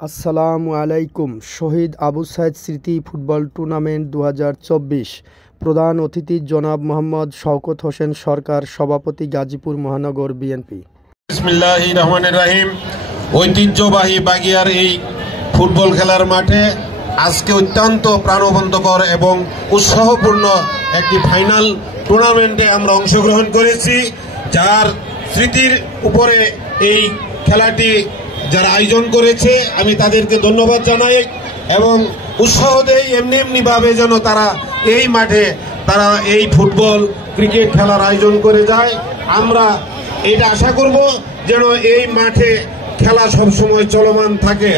আসসালামু আলাইকুম। শহীদ আবু সাইদ স্মৃতি ফুটবল টুর্নামেন্ট 2024 প্রধান অতিথি জনাব মোহাম্মদ শওকত হোসেন সরকার, সভাপতি, গাজীপুর মহানগর বিএনপি। বিসমিল্লাহির রহমানির রহিম। ঐতিহ্যবাহী বাগিয়ার এই ফুটবল খেলার মাঠে আজকে অত্যন্ত প্রাণবন্তকর এবং উৎসাহপূর্ণ একটি ফাইনাল টুর্নামেন্টে আমরা অংশগ্রহণ করেছি, যার স্মৃতির উপরে এই খেলাটি যারা আয়োজন করেছে আমি তাদেরকে ধন্যবাদ জানাই এবং উৎসাহ দেই এমনি ভাবে যেন তারা এই মাঠে তারা এই ফুটবল ক্রিকেট খেলার আয়োজন করে যায়। আমরা এটা আশা করব যেন এই মাঠে খেলা সবসময় চলমান থাকে।